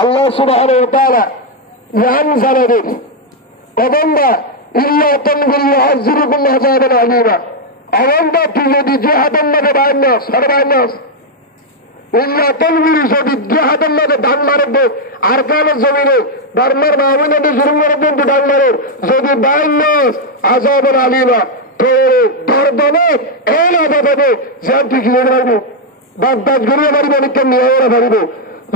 আল্লাহ সুবহানাহু ওয়া তাআলা ইয়ান জানাবেন অবন্দা ইল্লা তানবিল আযরুকুম আযাবান আলীমা অবন্দা তুই যদি জিহাদের নামে বাইনাস সরবাইনাস ইল্লা তানবিল যদি জিহাদের নামে দান মারবে আরকানের জমিনে ধর্মের মাহমুদে জুলুম করবেন তো দান মারে যদি বাইনাস আযাবান আলীমা তো দরদনে এই না দেবে যে তুই কি করবি বাগদাদ ঘুরিয়ে পারিব অনেককে নিয়ে ওরা পারিব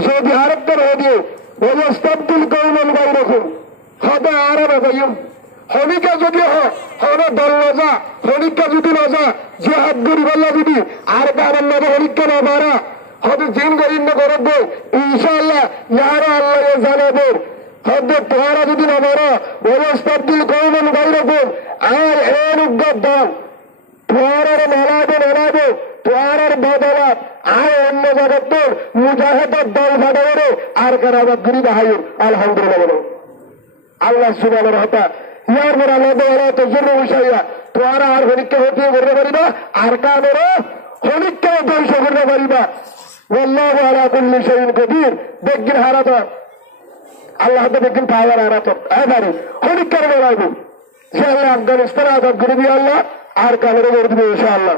যদি আরেকটা হয়ে ওয়াস্তাবদিল কওমান গায়রাকুম হবে আরব গায়ুম হনিকা যদি হবে দল নজা হনিকা যদি নজা জিহাদ করি বললা যদি আর কারণ না হনিকা না মারা হবে জিন গরিব না করবে ইনশাআল্লাহ ইয়ারা আল্লাহ জানাবে হবে তোরা যদি না মারা ওয়াস্তাবদিল কওমান গায়রাকুম আর এর উদ্যোগ দাও তোরার মেলাবে তোরার বদলাত আর অন্য জগতের মুজাহিদের দল ভাড়া আর কারাবাদ গরিব হায়ুর আলহামদুলিল্লাহ আল্লাহ সুবহানাহু ওয়া তাআলা ইয়ার পর আল্লাহ বলা তো জরুরি বিষয় তোরা আর হনিকা হতে করতে পারিবা আর কাদের হনিকা ধ্বংস করতে পারিবা আল্লাহু আলা কুল্লি শাইইন কদির দেখিন হারাত আল্লাহ তো দেখিন পাওয়ার হারাত এবারে হনিকার বলাইব যে আল্লাহ আফগানিস্তান আজাদ করে দিয়ে আল্লাহ আর কাদের করে দিবে ইনশাআল্লাহ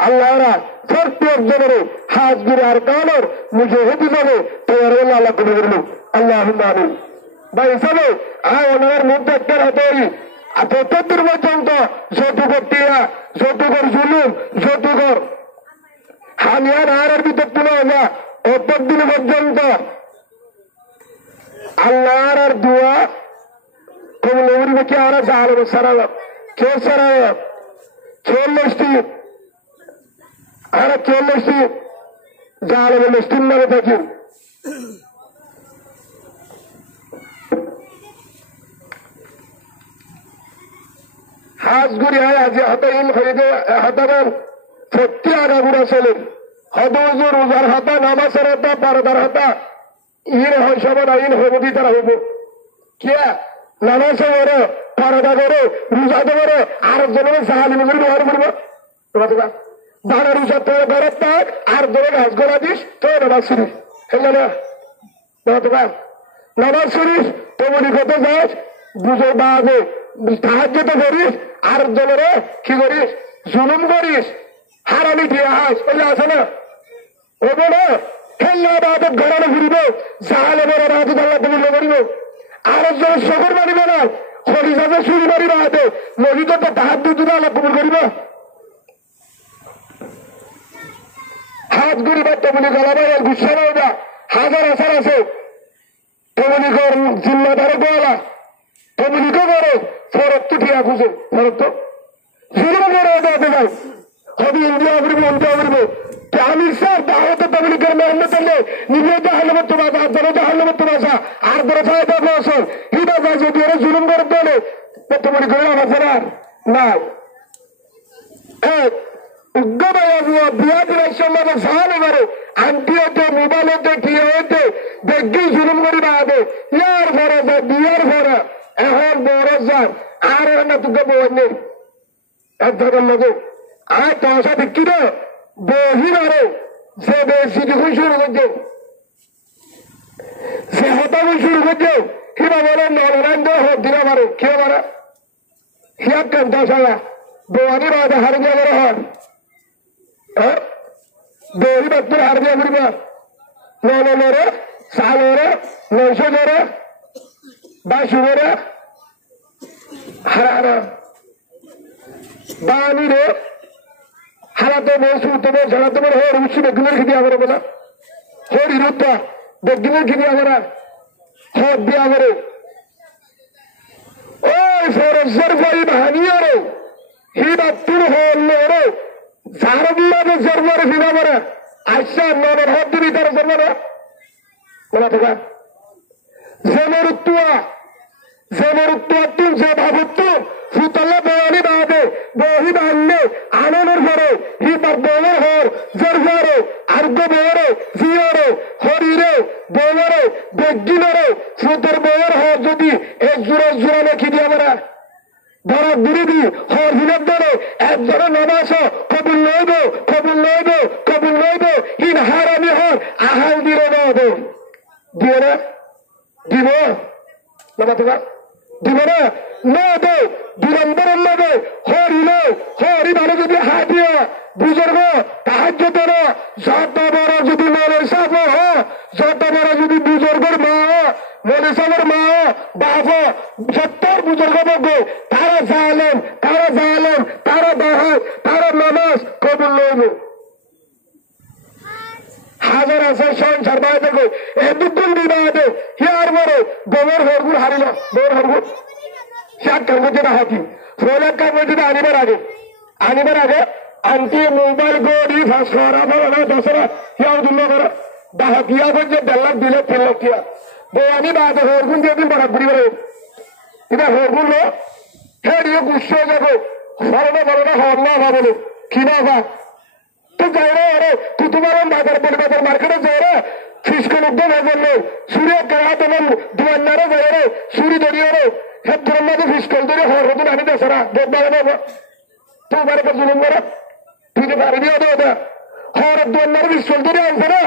আল্লাহরা প্রত্যেক জনের হাজগির আর কানের মুজাহিদ হিসাবে তৈরি হলে আল্লাহ করে দিল আল্লাহুম্মা আমিন ভাই হিসাবে ওনার মধ্যে একটা তৈরি ততদূর পর্যন্ত যৌতুকর টিয়া যৌতুকর জুলুম যৌতুকর হামিয়ান আহারের ভিতর তুলে না অতদিন পর্যন্ত আল্লাহর আর দোয়া কবুল হইবে কি আর জাহালে সারা কে সারা 40টি আর 40টি জাহালে মুসলিম নামে থাকি হাজগুড়ি হয় আজি হতাইন হইবে হতাবান সত্যি আগাগুড়া চলে হদুজুর উজার হতা নামাজের হতা পারদার হতা ইন হয় সবার আইন হবদি তারা হইব কে নামাজে করে পারদা করে রোজাতে করে আর জনের জাহালিম করে ব্যবহার করবো তোমার দানা রোজা তোর ঘরের তাক আর ধরে গাছ গোলা দিস তো নামাজ শরীফ হইল না তোমার নামাজ শরীফ তোমার কত যাস বুঝে বাদে সাহায্য তো করিস আর জনের কি করিস জুলুম করিস হারালি দিয়ে হাস ওই আছে না ওবো না খেললে বাদে ঘরানো ঘুরিব জাহালে বড় বাদে আল্লাহ কবুল করিব আর জন শহর মারিব না হরিজাতে চুরি মারিব হাতে নদীতে তো তাহার দুধ আল্লাহ কবুল করিব হাত গুড়ি বা তেমনি গলাবাই গুসা রোজা হাজার আসার আছে তেমনি কর জিম্মাদারে গোয়ালা তেমনি তো করে ফরত তো ঠিয়া খুঁজে ফরত তো জুলুম করে যাতে যাই হবি ইন্ডিয়া করবো আমির স্যার দাওয়াতে তেমনি করে মেহনত করলে নিজে জাহান্নামে তোমার আর ধরে জাহান্নামে তোমার আর ধরে ফায়দা বসো হিদা যায় যদি ওরা জুলুম করে দেবে তেমনি করে আমার ফেরার না বিয়াদের সঙ্গে সাহায্য করে আন্টি হতে মোবাইল হতে টিয়া হতে দেখি জুলুম করি না হবে ইয়ার ভরে যায় বিয়ার ভরে এখন বড় যার আর না তোকে বই নেই এক ধরনের লোক আর পয়সা বিক্রি না বহি মারে সে বেশি যখন শুরু করছে সে হতাবো শুরু করছে কিনা বলে নরায়ণ হোক দিনা মারে কে মারে হিয়ার কেন 10,000 বহানি বাদে হারে গিয়ে বড় হন বহি বাত্তুর হারে গিয়ে ঘুরিবা নরে সালরে 900 ধরে 22 ধরে হারা বানি রে হারাতে বসু তোমার ঝাড়া তোমার হর উচ্চ বেগুনের খেতে আবার বলা হর ইরুদ্ধা বেগুনের খেতে আবার হর দিয়া করে ওই ফরজের ভাই ভানিয়া রে হি বাত্তুর হল রে ঝাড়া দিয়া জরমারে ফিরা মারা আইসা নরের হর দিবি তার জরমারে বলা থাকা জেমরুত্তুয়া তুম যে ভাবুত্তু ফুতলা বয়ানি বাদে বহি বানলে আননের পরে হি তার বউয়ের হর জরফারে আর্গ বউরে জিয়রে হরিরে বউরে বেগিনরে ফুতের বউয়ের হর যদি এক জোড়া লেখি দিয়ে আমরা ধরা বিরোধী হর হিনের ধরে একজনে নামাজ কবুল নইব ইন হারামি হর আহাল দিলে দেওয়া দিও না দিব না তোমার দিব না না দে 2 নম্বরের লগে হরিল হরি ভালো যদি হাতিয়া বুজুর্গ তাহাজ্য করো যত বড় যদি মনে সাফ যত বড় যদি বুজুর্গের মা মনে সাফের মা বাপ 70 বুজুর্গ বলবো তারা জালেম তারা বাহার তারা নামাজ কবুল লইব হাজার আছে সংসার বাইরে দেখো এদুকুন দিবাদে হিয়ার বড় গোবর হরগুর হারিল গোবর হরগুর শাক কাগজে হাতি ফোনের কাগজে আনিবার আগে আন্টি মোবাইল গড়ি ফাঁসরা ফলা দশরা হিয়াও দুলো করে ডাহাতিয়া করছে ডলার দিলে 3 লাখ টিয়া বয়ানি বাদে হরগুন যেদিন বরাক ঘুরি বেড়ে এটা হরগুন লো হেরিয়ে গুচ্ছ যাবো বড় হর না ভাবলো কি না বা তো যাই রে তুই তোমার বাজার মার্কেটে যাই রে ফিসকে উদ্যোগ হয়ে সুরে কেড়া তোমার দুয়ান্নারে যাই রে সুরি ধরিয়ে রে হেদ ধরুন না ফিসকল ধরে হর হতুন আনি দেশরা দেখবার নেব তোমার একটা জুলুম করে তুই তো পারবি ওটা হর দুয়ান্নারে ফিসকল ধরে আনছে না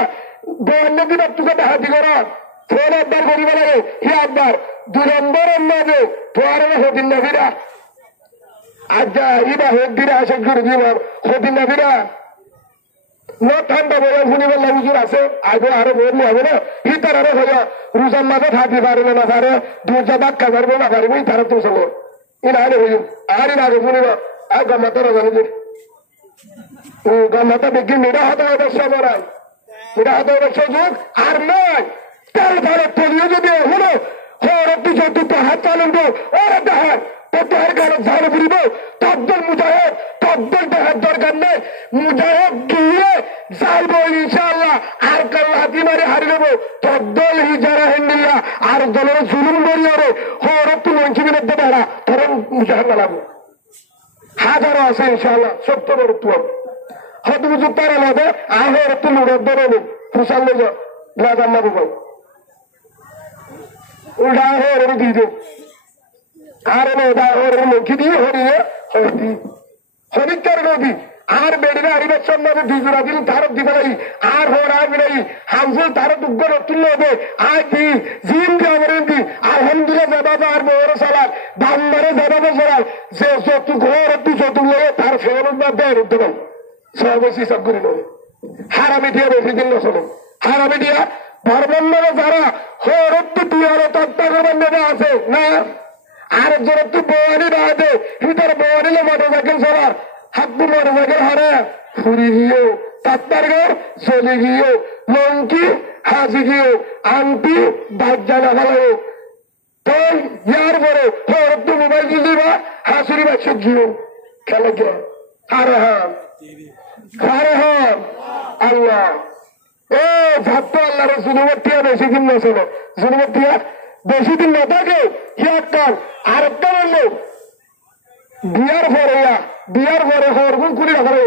দুয়ান্ন দিন তোকে ডাহাতি করা ফোন একবার করিব লাগে হি একবার 2 নম্বরের মাঝে তোমার হদিন না ফিরা আজ্জা ইবা হোক দিরা আসে করে দিব হদিন না ফিরা no ঠান্ডা বলে শুনিবার লাগুজুর আছে আগে আরো বললি হবে না হি তার আরো হইয়া রুজার মাঝে থাকতে পারবে না পারে দুর্যা বাক্কা পারবে না পারবে তারা তো চলো ইন আরে হইম আর ইন আগে শুনিব আর গমাতারা জানি গমাতা দেখি মেয়েরা হাতে ব্যবসা করায় মেয়েরা হাতে ব্যবসা যুগ আর নয় তেল ভারত তলিয়ে যদি হলো হরটি যদি হাত চালব ওরা দেখায় তোর গাড়ি ঝাড়ে ফুরিব তদ্দল মুজাহেদ তদ্দল দেখার দরকার নেই মুজাহেদ গিয়ে যাইব ইনশাআল্লাহ আর কাল হাতি মারে হারি দেবো তদ্দল হিজারা হেন্দিল্লা আর দলের জুলুম করিয়ারে হরটি লঞ্চি বিরুদ্ধে বেড়া তখন মুজাহেদ লাগবো হাজারো আছে ইনশাআল্লাহ 70 বড় তুয়ার হয়তো বুঝুক তারা লাগে আর হরটি লুড়ের ধরে নেই ফুসাল লেগে লাগার না বুঝাই উল্টা হরে দিয়ে দেব আর লঙ্কি দিয়ে হরিয়ে হরি হরিকার নদী আর বেড়িয়ে আরিবার সম্মানে দুজোড়া দিন তারও দিবাই আর হরা বিরাই হামফুল তারও দুগ্গ তুললে হবে আর দি জিন দি আলহামদুলিল্লাহ জবাব আর মোহর সালাদ দামবারে জবাব সরাল যে যত ঘর একটু যত লাগে তার ফেরত না দেয় উঠতে পারে সর্বশী সব করে নেবে হারামি দিয়ে বেশি দিন না শোনো হারামি দিয়া ধর্মে যারা হরত্ব তুয়ারো তত্ত্বাগমান নেবে আছে না আর জোরত্ব বোয়ারি বাদে ভিতর বোয়ারিলে মনে থাকেন সবার হাব্বু মনে থাকেন হারে ফুরি গিয়েও তাত্তার ঘর চলে গিয়েও লঙ্কি হাসি গিয়েও আন্টি বাজ্জানা ভালো তো ইয়ার পরে হরত্ব মোবাইল দিবা হাসুরি বাচ্চা গিয়েও খেলে গে হারে হাম আল্লাহ এ ভাবতো আল্লাহ রে জুনুমতিয়া বেশি দিন না শোনো জুনুমতিয়া বেশি দিন না থাকে একটা আরেকটা বললো বিয়ার পরে হরগুল খুলি রাখে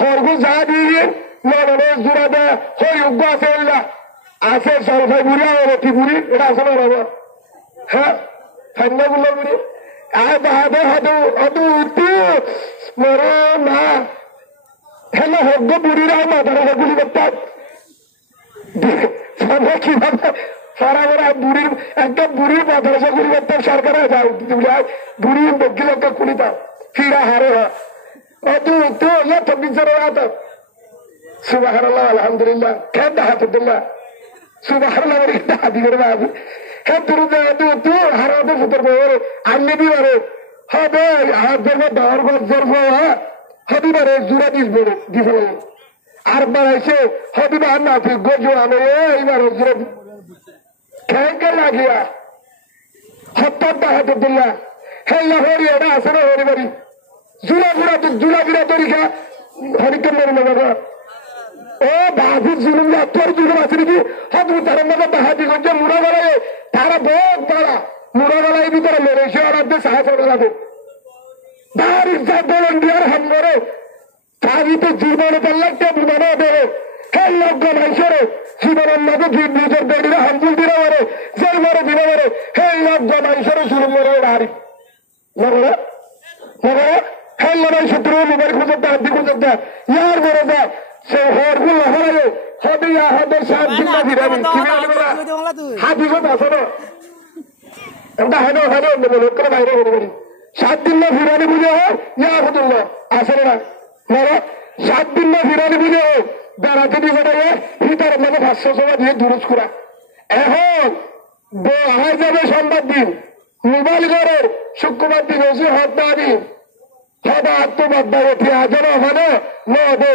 হরগুল যা দিয়ে মনে জোড়া দেয় হই যোগ্য আছে আছে জলফাই বুড়ি আর রতি বুড়ি এটা আছে না বাবা হ্যাঁ ঠান্ডা গুলো বুড়ি আর বাহাদে হাদু উঠু মরে না হ্যালো হগ্য বুড়িরা মাথার গুলি করতে কিভাবে সারা বুড়ির একটা বুড়ির মাদ্রাসা গুলি করতাম সরকারে বুড়ি বকিল একটা খুলিতাম ফিরা হারে সুবাহ আলহামদুলিল্লাহ খেয়ে হাতুল্লাহ সুবাহ হাতি করে বাবু খেয়ে তুরু হারাতে ফুতর পারে আনলে দি পারে হবে হাত ধরবে দর গজ্জর হবি পারে জুড়া দিস বড় দিয়ে ফেলে আর বাড়াইছে হবি বার না তুই গজো আমি এইবার জুড়ে খেয়ে লাগিয়া হত্যা হাতুল্লাহ হেল্লা হরি এটা আছে না হরি বাড়ি জুলা গুড়া তরিকা হরিকে মরে নেবে ও বাবুর জুলুম তোর জুলুম আছে নাকি হত তার মধ্যে বাহাদি করছে মুড়া গলায় তারা বহুত বাড়া মুড়া গলায় ভিতরে মেরেছে আর সাহায্য লাগে তার ইজ্জত বলেন দিয়ার হাম করে তারই তো জীবনে পাল্লাকে বিমানে দেবে হে লোক গমাইছরে জীবনের মতো নিজের বেড়িরা হামফুল দিনে মারে জেল মারে দিনে মারে হে লোক গমাইছরে জুলুম মরে হারি নগরে নগরে হে লড়াই শত্রু মোবাইল খুঁজতে হাতি খুঁজতে ইয়ার মরে যায় সে হরগুলো হরাইও হবে ইয়া হবে 7 দিন না ফিরাবি কি বলবি না হাদিসত আছে না আমরা হেনো হেনো বলে করে বাইরে হয়ে গেলি 7 দিন না ফিরানি বুঝে হয় ইয়া আবদুল্লাহ আসলে না বলো 7 দিন না ফিরানি বুঝে হয় বেড়াতে দিবে না ভিতরে মানে 500 টাকা দিয়ে দুরুজ করা এখন হয় যাবে সোমবার দিন মোবাইল করে শুক্রবার দিন ওসি হত্যা দিন হবা আত্মবাদ পেঁয়াজের ওখানে নবে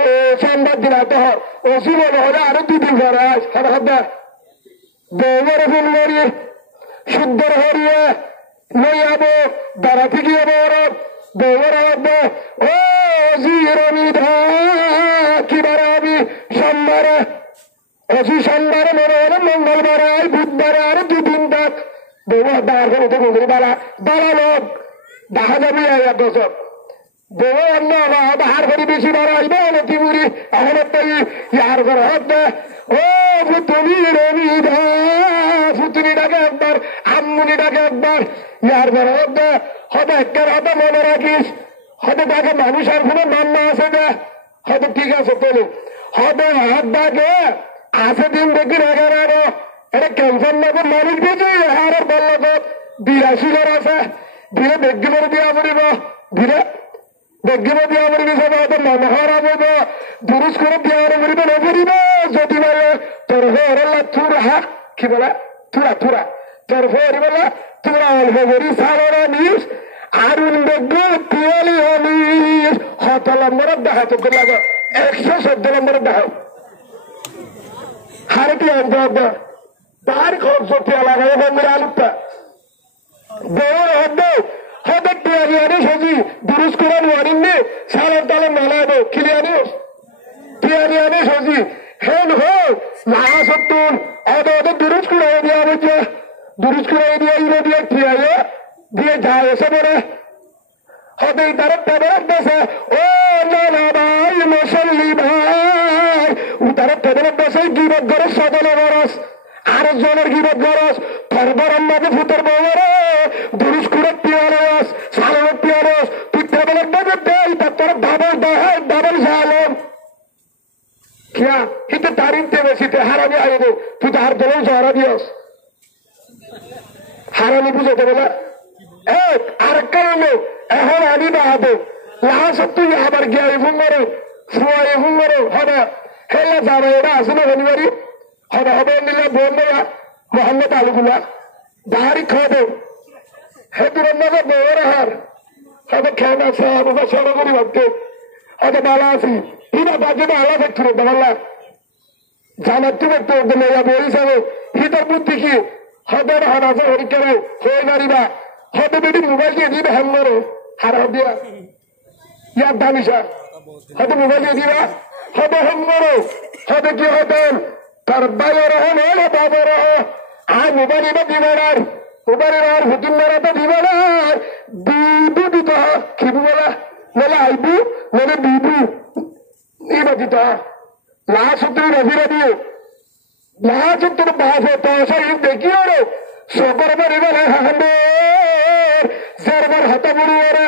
ও সোমবার দিন হাতে হয় ওসি বলে হলে আরো 2 দিন পরে আস হত্যা বৌমরে ফুল করিয়ে শুদ্ধর হরিয়ে লই যাবো বেড়াতে গিয়ে বড় বৌমর হবে ও ওসি রমিধা কি বারে আমি সোমবারে ওসি সোমবারে মনে হলে মঙ্গলবারে আয় বুধবারে আরো 2 দিন থাক বৌমা দাঁড় করে উঠে বলি বাড়া বাড়া লোক দেখা যাবে এক বছর বউ অন্য বাহার করে বেশি বাড়া আইব নাকি বুড়ি এখন একটা ইয়ার করে হবে ও ফুতুনি রমিধা ফুতুনিটাকে একবার আম্মুনিটাকে একবার ইয়ার করে হবে হবে একটা হাতে মনে রাখিস হবে তাকে মানুষ আর কোনো মান্না আছে না হবে ঠিক আছে তোলে হবে হাত ডাকে আছে দিন দেখি রেখে আরো এটা ক্যান্সার না মানুষ বেশি হারের বলল 82 জন আছে ধীরে বেগ্য করে দিয়া পড়িব ধীরে বেগ্য করে দিয়া পড়িবি সব হয়তো মনে হারাব দুরুজ করে দিয়া পড়িব নপড়িব যদি বলে তোর হরল্লা তুর হাক কি বলে তুরা তুরা তোর হরি বলে তুরা অল্প করি সারা নিস আরুন বেগ্য পিয়ালি হলিস 7 নম্বরের দেখা তোকে লাগে 114 নম্বরের দেখা হারে কি অন্তর তার খরচ পেয়া লাগাই বন্ধুর আলুটা বড় হবে হবে পেয়ারিয়ানি সজি দুরুজ করে নোয়ারিনি সালের তালে মেলাবো কিলিয়ানিস পেয়ারিয়ানি সজি হেন হোক না সত্তর অত দুরুজ করে দিয়া বুঝছে দুরুজ করে দিয়ে ইরে দিয়ে পিয়াইয়ে দিয়ে যায় এসে পড়ে হবে তারা পেবের দেশে ও না ভাই মুসল্লি ভাই তারা পেবের দেশে গিবত করে সদলে বরস আর জনের গিবত গরস ফরবার আম্মাকে ফুটের বউরে দুরুজ করে পিয়ারস সালের পিয়ারস তুই পেবের দেশে দেই তোর ডাবল দেয় ডাবল সালম কিয়া হিতে তারিনতে বেশিতে হারামি আইবে তুই তো আর দলেও জহরা দিয়স হারামি বুঝতে বলে এক আর কারণে এখন আমি বাহাদুর লাস্ট তুই আবার গিয়ে ফুঙ্গরে ফুয়াই ফুঙ্গরে হবে হেলা যাবে এটা আসলে শনিবারি হবে হবে নিলে বোন মোহাম্মদ আলুগুলা বাহারি খাবে হেতুর মধ্যে বউর হার হবে খেয়ে আছে আমরা সরো করি ভাবতে হয়তো ভালো আছি হিনা বাজেটা আলাদা একটু দেখাল্লা জানার তুমি একটু বই হিসাবে হিতার বুদ্ধি কি হবে হার আছে হরিকারে হয়ে গাড়িবা হবে বেটি মোবাইল দিয়ে দিবে হ্যাং করো হার দিয়া ইয়ার দামিসা হয়তো মোবাইল দিয়ে দিবা হবে হ্যাং করো হবে কি হতেন তার বাইরে হলে বাবার আর মোবাইল এবার দিবে না মোবাইলের আর হুতুন মেরাতে দিবে না বিবু দিত খিবু বলা বলে আইবু বলে বিবু এবার দিত লাশ তুমি রবিরা দিয়ে লাশ তোর বাস হতো দেখিও রে সকর বাড়ি বলে হাঁকান্ডে যারবার হাতা বুড়িয়ে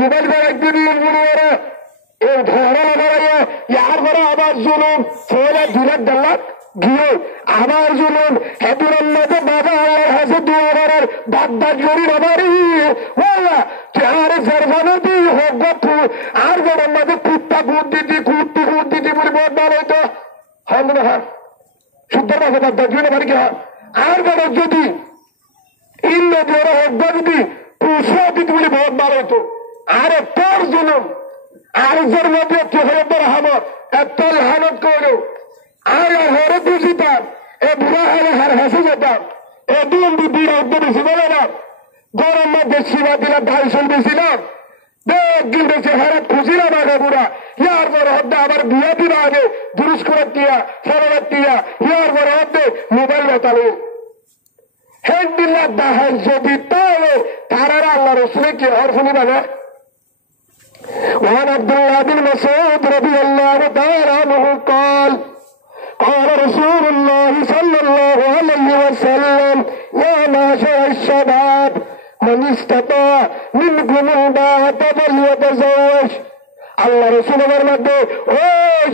মোবাইল বার একদিন বুড়িয়ে এই ধরা লাগাইয়া ইয়ার ঘরে আবার জুলুম ছেলে 2 লাখ 1.5 লাখ গিয়ে আবার জুলুম হেতুর মধ্যে বাবা আল্লাহর হাসে দুয়ারের বাগদাদ জড়ি বাবারি বললা আরে জারফানো দি হোক গু আর গড়ের মধ্যে কুত্তা গুদ দিতি বলে বহুত ভালো হইতো হন না হ্যাঁ শুদ্ধর মাঝে বাগদাদ জড়ি বাড়ি কি আর গড়ের যদি ইন্দ্র দুয়ারে হোক যদি পুষা দিতি বলে বহুত ভালো হইতো আরে তোর জুলুম আরেকজনের মধ্যে তোর হামত এত লাহানত করো আর হরে বুঝিতাম এ বুড়া হলে হার হাসি যেতাম এ দিন বিড়া উদ্যোগ বেশি বলে না গরম মধ্যে শিবা দিলাম 250 বেশিলাম একদিন বেশি হারে খুশিলাম আগে বুড়া ইয়ার পরে হদ্দে আবার বিয়ে দিন আগে দুরুস করে দিয়া ফলনের দিয়া ইয়ার পরে হদ্দে মোবাইল বেতালো হেন দিল্লা বাহার যদি তাহলে তারা আল্লাহ রসুলে কি হর শুনিবা না وعن عبد الله بن مسعود رضي الله تعالى عنه قال قال رسول الله صلى الله عليه وسلم يا معشر الشباب من استطاع منكم الباءة فليتزوج আল্লাহ রসুলের মধ্যে ও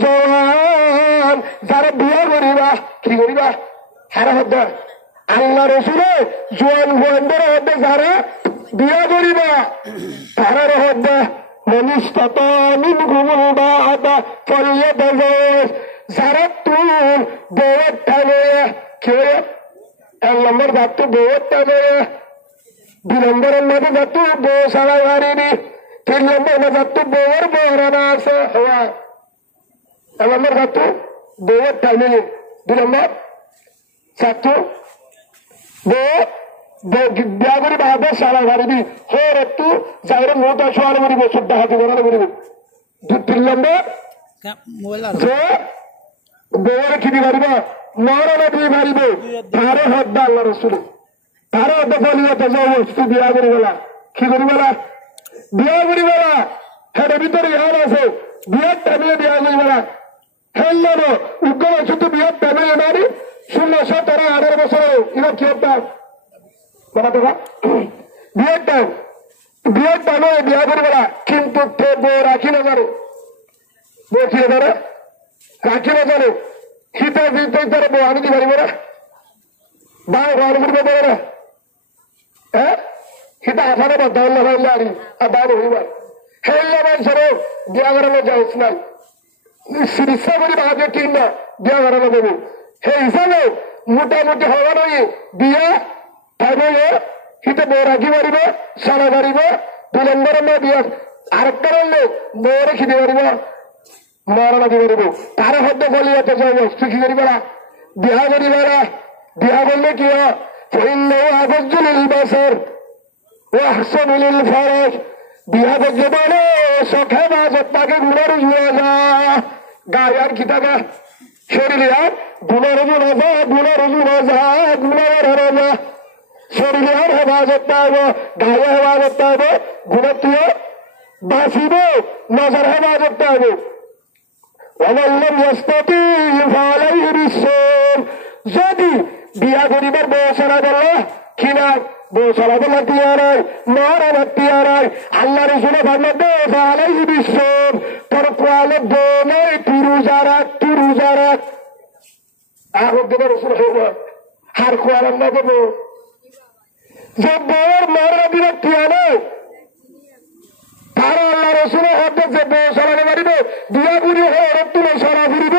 জওয়ান যারা বিয়া করিবা কি করিবা হারা হদ্দা আল্লাহ রসুলে জোয়ান গোয়ানদের মধ্যে যারা বিয়া করিবা তারার হদ্দা যারা তুল বউয়ের টানে কে 1 নম্বর যাত্র বউয়ের টানে 2 নম্বরের মধ্যে যাত্র বউ সারা বাড়িনি 3 নম্বর যাত্র বউয়ের বহরানা আছে হওয়া 1 নম্বর যাত্র বউয়ের টানে 2 নম্বর ছাত্র বউ বিয়া করে বাহাদুর সারা বাড়িনি হর একটু যাইরে মোটা সোয়ার করিব শ্রদ্ধা হাতে গণনা করিব 3 নম্বর যে বউয়ের খিদি পারিব মরণে দিয়ে পারিব তারে হদ্দা আল্লাহ রসুল তারে হদ্দা ফলিয়াতে বস্তু বিয়া করি বেলা কি করি বেলা বিয়া করি বেলা হের ভিতরে ইহান আছে বিয়ার টাইমে বিয়া করি বেলা হেল নেব উগ্র শুধু বিয়ার টাইমে এনারি 1618 বছর এবার কি হতাম বলা দেখা বিয়ের টাইমে বিয়া করি বেলা কিন্তু বউ রাখি না জানো বউ ছিল ধরে রাখি না জানো হিতে দিতে তারা বউ আনি দি পারিব না বা ঘর করবে পারে না হ্যাঁ হিতা আসারে বা দাউল হইলে আনি আর দাউল হইবার হেললে মানুষের বিয়া করানো যায় নাই চিকিৎসা করি বাহাদে ঠিক না বিয়া করানো দেবো সেই হিসাবে মোটামুটি হওয়া নয় বিয়া টাইমে হিতে বউ রাখি পারিব সারা পারিব 2 নম্বরের মেয়ে বিয়া আরেকটা রইলে বউ রেখি দিয়ে পারিব মরণা দিয়ে পারিব তার হদ্দ ফলিয়াতে যাব কি করিবা বিয়া করিবা বিয়া করলে কি হয় আগজুল বাসর ও হাসনুল ফরজ বিয়া করলে বলে সখে বাজত তাকে গুণার যা গায়ার কি থাকে শরীরে আর গুণার রাজা গুণার রাজা গুণার রাজা শরীরে আর হেফাজত পাইব গায়ে হেফাজত পাইব গুণাত্মীয় বাঁচিব নজর হেফাজত পাইব যদি বিয়া করিবার বউ সারা বলল কিনা বউ সারা বলল টিয়া নাই মহারাজ টিয়া নাই আল্লাহ রসুলের ভান্ডার ফালাই বিশ্ব তোর কোয়ালে বউ নেই তুরুজারাত আগর দেবে রসুল হইব হার খোয়ার না দেবো যে বউর মহারাজ দিবে টিয়া নাই তারা আল্লাহ রসুলের হাতে যে বউ সরাতে পারিব বিয়া বুড়ি হয়ে তুলে সরা ফিরিব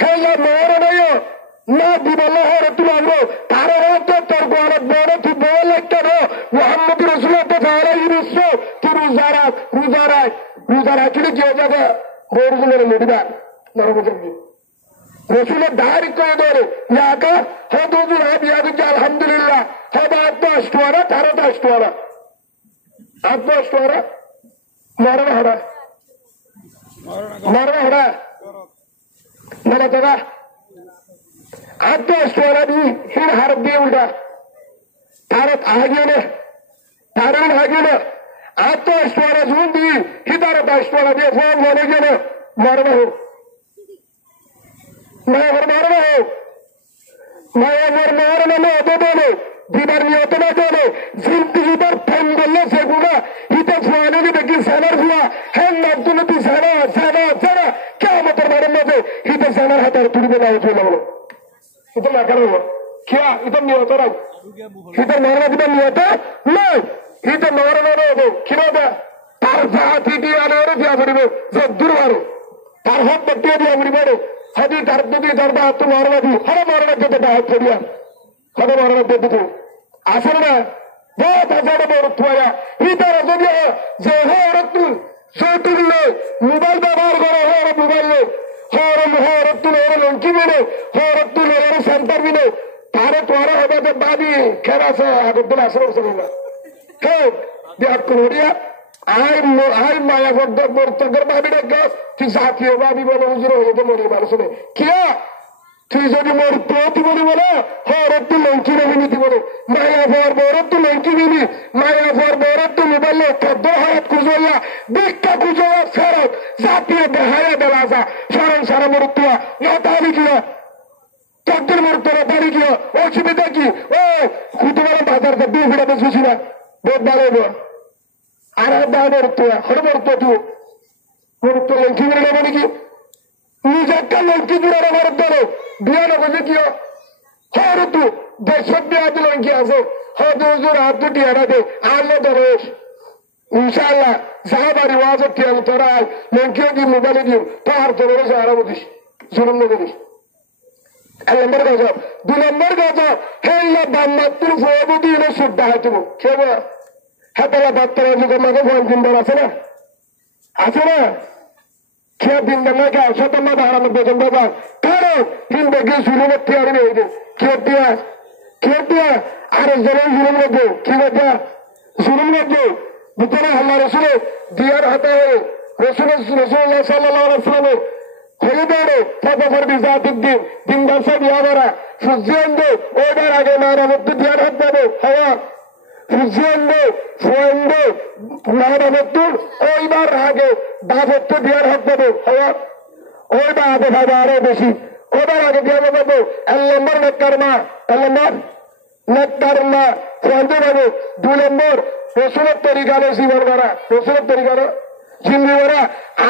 হে মেয়ের নেই না দিবল হরে তুলাব তার হতে তোর গোয়ালত বড় তুই বউ লাগতে নো মোহাম্মদ রসুলের তো ফালাই বিশ্ব তুই রোজা রাখিলে কি হয়ে যাবে বউ রসুলের লড়িবা নরমজর রসুলের দাঁড়ি করে ধরে ইয়াকা হদ হুজুর হব ইয়া করছে আলহামদুলিল্লাহ হব আত্ম অষ্টুয়ারা তারও তো অষ্টুয়ারা আত্ম অষ্টুয়ারা মরণ হরা মনে তোরা আত্ম অষ্টুয়ারা দি হির হার দিয়ে উল্টা তার আগে না তারের আগে না আত্ম অষ্টুয়ারা জুন দি হিতার অষ্টুয়ারা দিয়ে ফোন বলে গেলে মরণ হোক দিবার নিয়ত না চলে জিন্দিগিবার ফোন করলে সেগুলো হিতে ফোনে দেখি সেনার ভুয়া হ্যাঁ নাম তুলে তুই সেনা কেমতের বাড়ির মধ্যে হিতে সেনার হাতে তুলবে না চলে বলো এটা না কেন খেয়া এটা নিয়ত রাখ হিতে মরণা দিবার নিয়ত নয় হিতে মরণা দেবো কিনা দে তার জাতি দিয়ে আনে দিয়া করিব যে দুর্বারো তার হাত দিয়ে দিয়া করিব হদি তার দুদি দরদা তো মরণা দি হরে মরণা যেতে হাত করিয়া হরে মরণা যেতে আসলে না বহুত হাজার বরত্ব হিতারা যদি যে হরত্তু যৌতুক নেই মোবাইল ব্যবহার করে হর মোবাইল নেই হরত্তু হরে লঙ্কি মেনে হরত্তু হরে সেন্টার মিলে তারে তোরা হবে যে বাদি খেলা আছে আগর দিন আসলে না কেউ বিহার করিয়া আই মায়া বর্তকের ভাবি গাছ তুই জাতীয় ভাবি বলে হুজুর হয়ে মরি মানুষ কিয়া তুই যদি মরতো তুই বলি বলে হরত্তু লঙ্কি নেবি তুই বলে মায়া ভর বরত্তু লঙ্কি নিবি মায়া ভর বরত্তু মোবাইলে তদ্দ হায়াত খুঁজইয়া ভিক্ষা খুঁজইয়া ফেরত জাতীয় দেহায়া বেলাসা সরল সারা মরুত্তুয়া নতালি কিয়া তদ্দের মরুত্তরা বাড়ি কিয়া অসুবিধা কি ও খুঁজে বাজার দিয়ে ফিরে বেশি না বহুত ভালো আর দায় মরুত্তুয়া হরে মরুত্তুয়া তুই তো লঙ্কি করে নেবো নাকি নিজে একটা লঙ্কি জুড়ে আমার দলে বিয়া নেবো যে কিয় হর তু দেশের বিয়া তো লঙ্কি আছে হজুর হাত দুটি হারা দে আল্লাহ দরেশ ইনশাআল্লাহ যাহা বাড়ি ওয়াজের টিয়াল তোরা লঙ্কিও দিন মোবাইলে দিন তো আর তোর হারা বুঝিস জুলুম না করিস 1 নম্বর গজব 2 নম্বর গজব হেল্লা বাম্মাতুর ফোবুদি এনে সুদ্ধা হাতিব কেবা হাতলা বাত্তারা যুগের মাঝে ফোন দিনবার আছে না খেয়ে দিনবার না কে শত মাঝে হারানোর বেতন বাবা কারণ হিন্দকে জুলুমের টিয়ারি নেই দে খেয়ে দিয়া আর একজনের জুলুম রাখবো কি কথা জুলুম রাখবো ভিতরে আল্লাহ রসুলে দিয়ার হাতে রসুল্লাহ সাল্লাল্লাহু আলাইহি ওয়াসাল্লাম হয়ে দাঁড়ে ফতফর বিজাতুদ্দিন দিনদার সব ইয়াবারা ফুজিয়ান্দে ওইবার আগে নারাবত্তু দিয়ার হাত দেবে হওয়া ফুজিয়ান্দে ফোয়ান্দে নারাবত্তুর ওইবার আগে বাবত্তু দিয়ার হাত দেবে হওয়া ওইবার আগে ভাবে আরো বেশি ওইবার আগে দিয়া দেবো 1 নম্বর নেককার মা ফোয়ান্দে দেবো 2 নম্বর রসুলের তরিকালে জীবন করা রসুলের তরিকালে জিন্দিওরা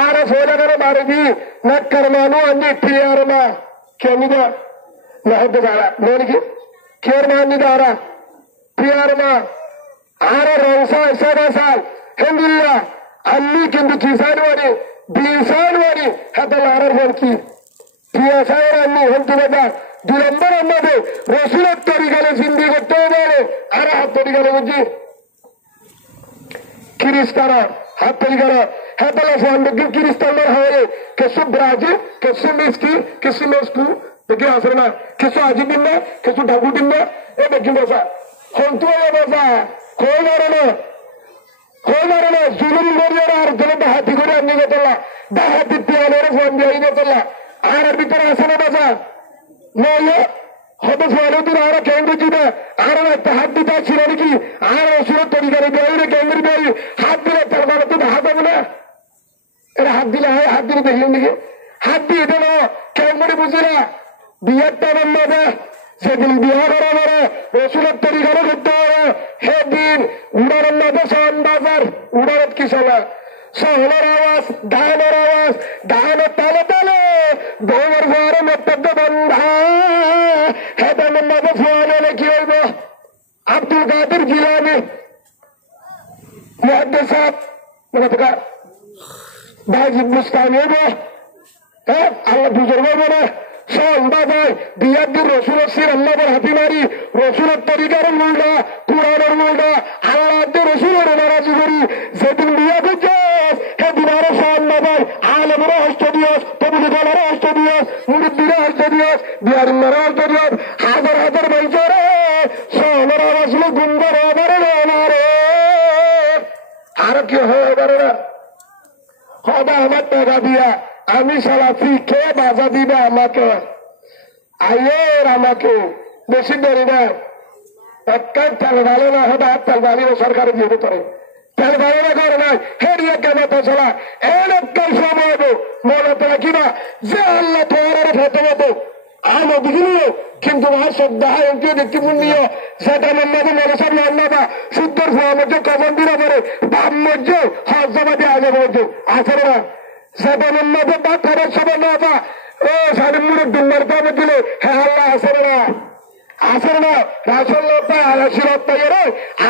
আর ফোলাগারে মারবি নেককার মানু আনি পিয়ার মা কেনিদা না হতে পারা নরকি কের মানি দারা পিয়ার মা আর রংসা সাল হেন্দিল্লা আন্নি কিন্তু কিসানওয়ারি বিসানওয়ারি হাতে লারার বলকি পিয়াসায়ের আন্নি হন্তি বাবা 2 নম্বর আমাদের রসুলের তরিকালে জিন্দি করতে হবে আর হাত তরিকালে বুঝি কিরিস্তারা হাত তরিকারা হাতলা ফোন দেখি কিরিস্তানের হয় কিছু ব্রাজিল কিছু মিস্কি কিছু মেস্কু দেখি আসে না কিছু আজি দিন না কিছু ঢাকু দিন না এ দেখি বসা হন্তু বসা হয়ে মারে না জুলুম করিয়ার আর জলে ডাহাতি করে আনি গেতলা ডাহাতি তিয়ালের ফোন দিয়ে গেতলা আর ভিতরে আসে না বসা নয় হতে ফোনে দিন আর কেন্দ্র দিবে আর একটা হাত দিতে ছিল নাকি আর ওষুধের তরিকারে দেয় কেন্দ্র দেয় হাত দিলে তার মানে তো হাত হবে না এরা হাত দিলে হয় হাত দিলে দেখলেন নাকি হাত দিয়ে দিল কেন্দ্রে বুঝি না বিয়ের টাইমের মধ্যে সেদিন বিয়ে করা করে ওষুধের তরিকারে করতে হবে সেদিন উড়ানের মধ্যে সন বাজার উড়ানত কি চলা শহরের আওয়াজ গানের তালে তালে দৌড়ের ঘরে মন্তব্য বন্ধা হেদানের মধ্যে ফোয়ালে কি হইব আব্দুল কাদের জিলানি মুহাদ্দিস সাহেব মানে তো বাজিদ মুস্তানি হইব হ্যাঁ আল্লাহ বুঝতে পারবো না শোন বাজায় বিয়ার দিন রসুলের সির আল্লাহর হাতি মারি রসুলের তরিকার মুলটা কুরআনের মুলটা আল্লাহ রসুলের নারাজি করি যেদিন বিয়া করছে সেদিন আরো শোন বাজায় আলেমেরা হস্ত দিয়স তবলিগেরা হস্ত দিয়স মুরিদ্দিরা হস্ত দিয়স বিহারিন্নারা হস্ত দিয়স হাজার হাজার বৈচরে শোনের আওয়াজগুলো গুন্ডার এবারে না রে আর কি হয় এবারে না হবে আমার টাকা দিয়া আমি সালাফি কে বাজা দিবে আমাকে আয়ের আমাকে বেশি দেরি না একটাই তেল ভালো না হবে আর তেল ভালো সরকারে দিয়ে পারে তেল ভালো না করে নাই হেরিয়ে কেমন চলা এর একটাই সময় হবো মনে তোলা কিনা যে আল্লাহ তোমার ফেতে মতো আমি বুঝলিও কিন্তু আর শ্রদ্ধা এমপি দেখতে পুণ্যিও সেটা মন্নাকে মনসার মন্নাবা শুদ্ধর ফোয়া মধ্যে কমন দিলে পরে বাম মধ্যে হজবাদী আগে মধ্যে আসে না সেটা মন্নাকে বা খবর সবার না বা ও সাড়ে মুড়ের ডুম্বার পাবে দিলে হ্যাঁ আল্লাহ আসে না রাসল আলাসিরে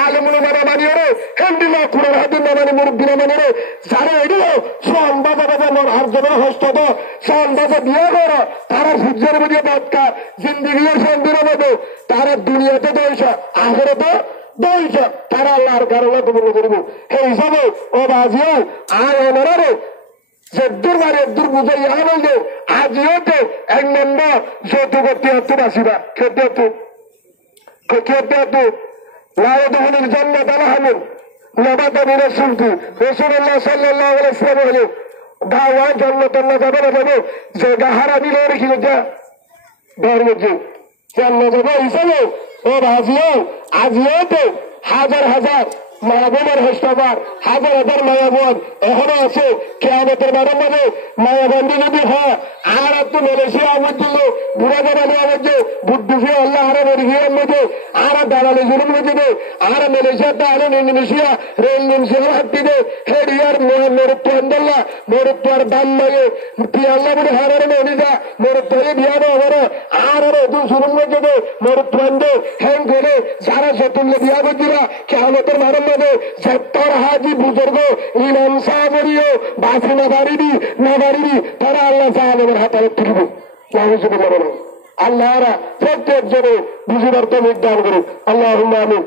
আলমুল মানি রে হিন্দি না কুড়ের হাতে না মানে মুরব্বী না মানে রে যারা এটি সন বাজা বাজা মন আর জনের হস্ত তো সন বাজা বিয়ে করো তারা সূর্যের মধ্যে বাদকার জিন্দিগিও সন্দির মধ্যে তারা দুনিয়াতে দইছ আখেরে তো দইছ তারা আল্লাহর কারণে কবুল করবো সেই হিসাবে ও বাজিও আয় ওনারা রে যেদূর বাড়ি এদূর বুঝে ইহা বলছে আজিও তো 1 নম্বর যৌতুক 73 আসিবা খেতে লাউদুল জান্নাত আলহামুল নবাত রাসূলকি রাসূলুল্লাহ সাল্লাল্লাহু আলাইহি ওয়াসাল্লাম হলো গাওয়া জান্নাত না যাবে না যাবে যে গাহারা দিলে রেখে যা দরজে জান্নাত যাবে হিসাবে ও আজিও তো হাজার হাজার মা বোনের হস্তবার হাজার হাজার মায়া বোন এখনো আছে কেয়ামতের মারের মাঝে মায়া বন্ধু যদি হয় আর একটু মালয়েশিয়া বুঝছিল বুড়া জানালে বুঝছে বুদ্ধি আল্লাহ আরো মরিয়া মধ্যে আর দাঁড়ালে জুলুম মধ্যে আর মালয়েশিয়াতে আর ইন্দোনেশিয়া ইন্দোনেশিয়া হাতি দে হেরিয়ার মরুত্ব আন্দোল্লা মরুত্বর দাম লাগে পিয়াল্লা বুড়ি হারার মরিদা মরুত্বে বিয়ানো হরে আর দু জুলুম মধ্যে মরুত্ব আন্দো হ্যাং করে যারা সতুল্লে বিয়া বুঝিরা কেয়ামতের মারের মাঝে সত্তর হাজি বুজুর্গ ইমাম সাহাবরিও বাসি না বাড়িবি তারা আল্লাহ সাহাবের হাতে তুলবে আল্লাহরা প্রত্যেক জনে বুঝিবার তো নির্ধারণ করুক আল্লাহ